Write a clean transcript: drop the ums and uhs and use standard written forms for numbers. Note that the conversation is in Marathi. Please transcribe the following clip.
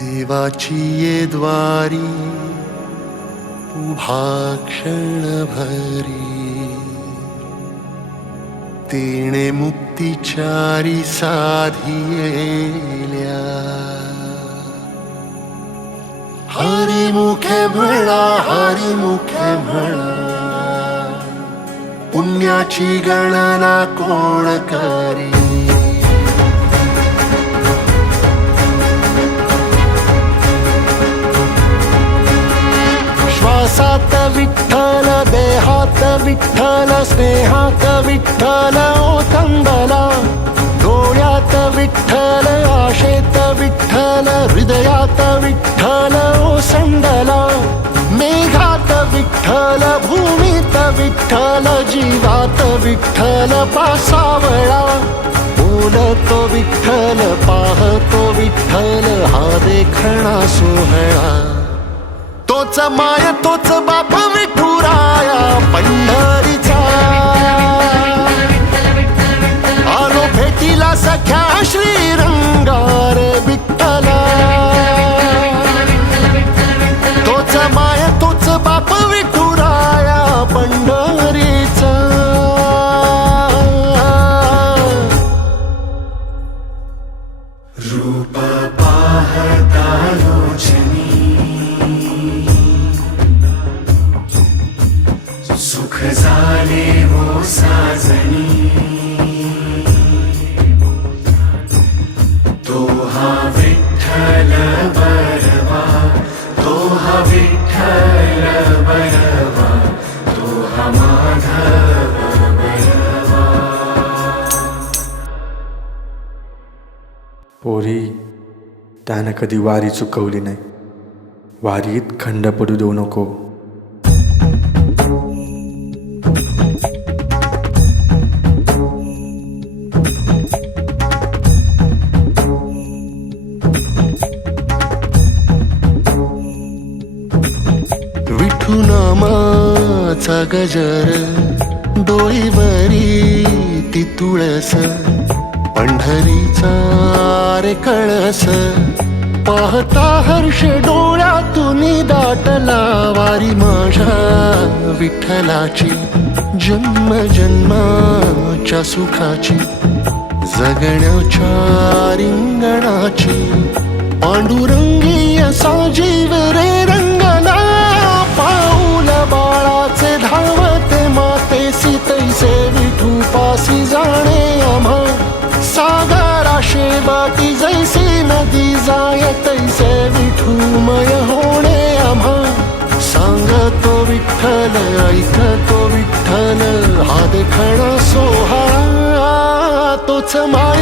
देवाची ये द्वारी उभा क्षणभरी, तेणे मुक्तिचारी साधियेल्या. हरी मुखे म्हणा, हरी मुखे म्हणा, पुण्याची गणना कोण करी. श्वासात विठ्ठल, देहात विठ्ठल, स्नेहात विठ्ठल ओथंबला. डोळ्यात विठ्ठल, आशेत विठ्ठल, हृदयात विठ्ठल ओसंडला. मेघात विठ्ठल, भूमीत विठ्ठल, जीवात विठ्ठल पासावळा. बोलतो विठ्ठल, पाहतो विठ्ठल, हा देखणा सोहळा. तोच माय तोच बाप विठुराया पंढरीचा. आलो भेटीला सख्या श्रीरंगार विठ्ठला. तोच माय तोच बाप विठुराया पंढरीचा. रूप पाहता लोचनी, सुख झाले हो साजनी. तो हा विठ्ठल बरवा, तो हा विठ्ठल बरवा, तो हा माधव बरवा. पोरी, त्यानं कधी वारी चुकवली नाही. वारीत खंड पडू देऊ नको. विठू नामाचा गजर, डोईवरी ती तुळस, पंढरीचा रे कळस. पाहता हर्ष डोळ्यातून दाटला. वारी माझ्या विठ्ठलाची, जन्म जन्माच्या सुखाची, जगण्याच्या रिंगणाची. पांडुरंगी असा जीव रे रंगला. पाऊल बाळाचे धावते मातेसी, तैसे विठू पासी जाणे आम्हा. सागराशे बाटी जैसी नदी जाय, तैसे विठूमय होणे आम्हा. सांगतो विठ्ठल, ऐकतो विठ्ठल, हा देखणा सोहळा. तोच माय